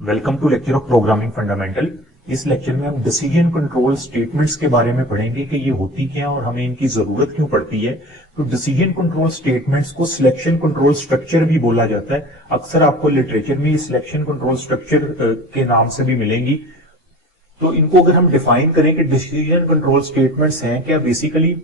Welcome to lecture of programming fundamental. इस लेक्चर में हम डिसीजन कंट्रोल स्टेटमेंट्स के बारे में पढ़ेंगे कि ये होती क्या है और हमें इनकी जरूरत क्यों पड़ती है। तो डिसीजन कंट्रोल स्टेटमेंट्स को सिलेक्शन कंट्रोल स्ट्रक्चर भी बोला जाता है। अक्सर आपको लिटरेचर में सिलेक्शन कंट्रोल स्ट्रक्चर के नाम से भी मिलेंगी। तो इनको अगर हम डिफाइन करें कि डिसीजन कंट्रोल स्टेटमेंट्स हैं क्या, basically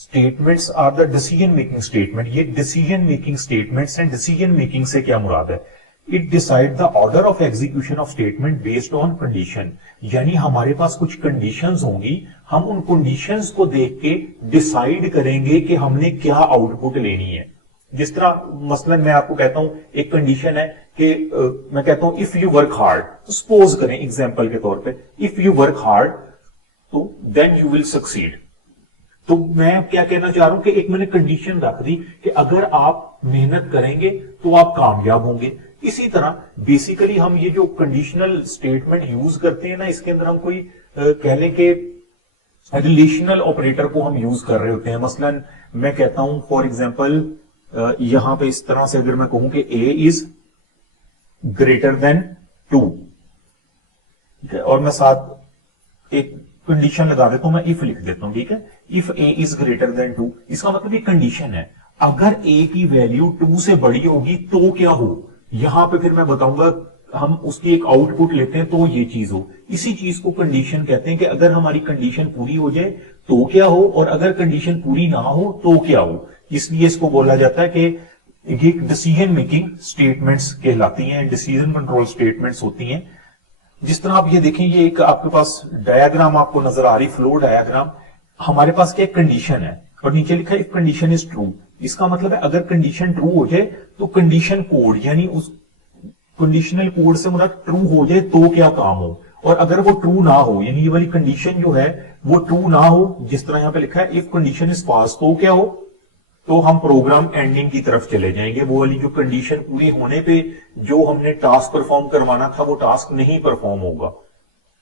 statements are the decision making statement. ये डिसीजन मेकिंग स्टेटमेंट्स हैं। डिसीजन मेकिंग से क्या मुराद है? It decide the order of execution of statement based on condition. यानी हमारे पास कुछ कंडीशंस होंगी, हम उन कंडीशंस को देख के डिसाइड करेंगे कि हमने क्या आउटपुट लेनी है। जिस तरह मसलन मैं आपको कहता हूं एक कंडीशन है कि मैं कहता हूं इफ यू वर्क हार्ड, तो सपोज करें एग्जांपल के तौर पे इफ यू वर्क हार्ड तो देन यू विल सक्सीड। तो मैं क्या कहना चाह रहा हूं कि एक मैंने कंडीशन रख दी कि अगर आप मेहनत करेंगे तो आप कामयाब होंगे। इसी तरह बेसिकली हम ये जो कंडीशनल स्टेटमेंट यूज करते हैं ना, इसके अंदर हम कोई कह लें कि रिलेशनल ऑपरेटर को हम यूज कर रहे होते हैं। मसलन मैं कहता हूं फॉर एग्जांपल यहां पे इस तरह से अगर मैं कहूं कि a इज ग्रेटर देन 2 और मैं साथ एक कंडीशन लगा देता हूं, मैं इफ लिख देता हूं, ठीक है। If a is greater than 2, इसका मतलब ये कंडीशन है। अगर a की वैल्यू 2 से बड़ी होगी तो क्या हो, यहां पे फिर मैं बताऊंगा हम उसकी एक आउटपुट लेते हैं तो ये चीज हो। इसी चीज को कंडीशन कहते हैं कि अगर हमारी कंडीशन पूरी हो जाए तो क्या हो और अगर कंडीशन पूरी ना हो तो क्या हो। इसलिए इसको बोला जाता है कि ये डिसीजन मेकिंग स्टेटमेंट्स कहलाती हैं, डिसीजन कंट्रोल स्टेटमेंट्स होती हैं। जिस तरह आप ये देखें, ये एक आपके पास डायग्राम आपको नजर आ रही, फ्लो डायग्राम। हमारे पास क्या कंडीशन है और नीचे लिखा है इफ कंडीशन इज ट्रू। इसका मतलब है अगर कंडीशन ट्रू हो जाए तो कंडीशन कोड यानी उस कंडीशनल कोड से मुराद ट्रू हो जाए तो क्या काम हो, और अगर वो ट्रू ना हो यानी ये वाली कंडीशन जो है वो ट्रू ना हो, जिस तरह यहां पे लिखा है इफ कंडीशन इज फॉल्स तो क्या हो, तो हम प्रोग्राम एंडिंग की तरफ चले जाएंगे। वो वाली जो कंडीशन पूरी होने पे जो हमने टास्क परफॉर्म करवाना था वो टास्क नहीं परफॉर्म होगा।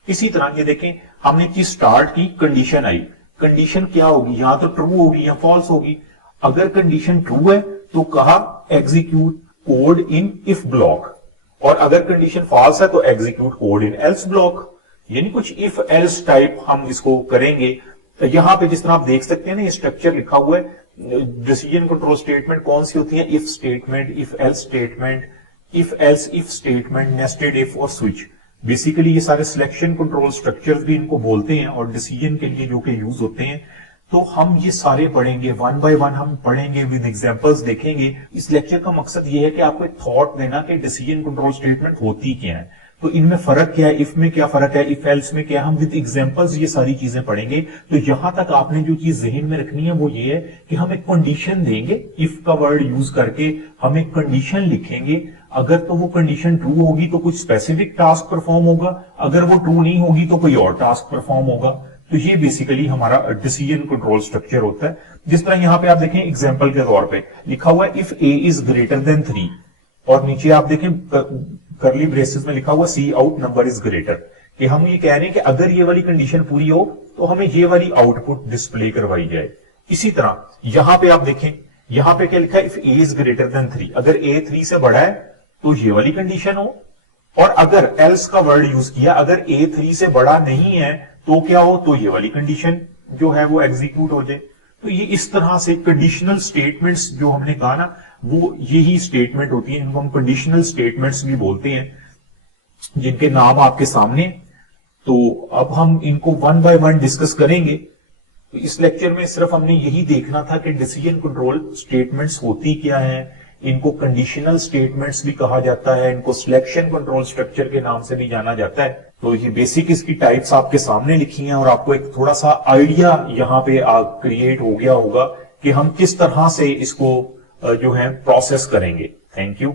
इसी तरह ये देखें, हमने चीज स्टार्ट की, कंडीशन आई, कंडीशन क्या होगी, या तो ट्रू होगी या फॉल्स होगी। अगर कंडीशन ट्रू है तो कहा execute code in if block, और अगर कंडीशन फॉल्स है तो एग्जीक्यूट कोड इन एल्स ब्लॉक। यानी कुछ इफ एल्स टाइप हम इसको करेंगे। तो यहां पे जिस तरह आप देख सकते हैं ना, ये स्ट्रक्चर लिखा हुआ है। डिसीजन कंट्रोल स्टेटमेंट कौन सी होती है? If statement, if else statement, if else if statement, nested if और स्विच। बेसिकली ये सारे सिलेक्शन कंट्रोल स्ट्रक्चर्स भी इनको बोलते हैं और डिसीजन के लिए जो कि यूज होते हैं। तो हम ये सारे पढ़ेंगे, वन बाय वन हम पढ़ेंगे, विद एग्जांपल्स देखेंगे। इस लेक्चर का मकसद ये है कि आपको एक थॉट देना कि डिसीजन कंट्रोल स्टेटमेंट होती क्या है, तो इनमें फर्क क्या है, इफ में क्या फर्क है, इफ एल्स में क्या, हम विद एग्जांपल्स ये सारी चीजें पढ़ेंगे। तो यहां तक आपने जो चीज जहन में रखनी है वो ये है कि हम एक कंडीशन देंगे, इफ का वर्ड यूज करके हम एक कंडीशन लिखेंगे। अगर तो वो कंडीशन ट्रू होगी तो कुछ स्पेसिफिक टास्क परफॉर्म होगा, अगर वो ट्रू नहीं होगी तो कोई और टास्क परफॉर्म होगा। तो ये बेसिकली हमारा डिसीजन कंट्रोल स्ट्रक्चर होता है। जिस तरह यहां पे आप देखें एग्जांपल के तौर पे लिखा हुआ है if a is greater than 3 और नीचे आप देखें करली ब्रेसेस में लिखा हुआ सी आउट नंबर इज ग्रेटर, कि हम ये कह रहे हैं कि अगर ये वाली कंडीशन पूरी हो तो हमें ये वाली आउटपुट डिस्प्ले करवाई जाए। इसी तरह यहां पे आप देखें, यहां पे क्या लिखा है if a is greater than 3, अगर a 3 से बड़ा है तो ये वाली कंडीशन हो, और अगर एल्स का वर्ड यूज किया, अगर a 3 से बड़ा नहीं है तो क्या हो, तो ये वाली कंडीशन जो है वो एग्जीक्यूट हो जाए। तो ये इस तरह से कंडीशनल स्टेटमेंट्स जो हमने कहा ना, वो यही स्टेटमेंट होती है, इनको हम कंडीशनल स्टेटमेंट्स भी बोलते हैं, जिनके नाम आपके सामने। तो अब हम इनको वन बाय वन डिस्कस करेंगे। तो इस लेक्चर में सिर्फ हमने यही देखना था कि डिसीजन कंट्रोल स्टेटमेंट्स होती क्या है। इनको कंडीशनल स्टेटमेंट्स भी कहा जाता है, इनको सिलेक्शन कंट्रोल स्ट्रक्चर के नाम से भी जाना जाता है। तो ये बेसिक इसकी टाइप्स आपके सामने लिखी हैं और आपको एक थोड़ा सा आइडिया यहाँ पे क्रिएट हो गया होगा कि हम किस तरह से इसको जो है प्रोसेस करेंगे। Thank you.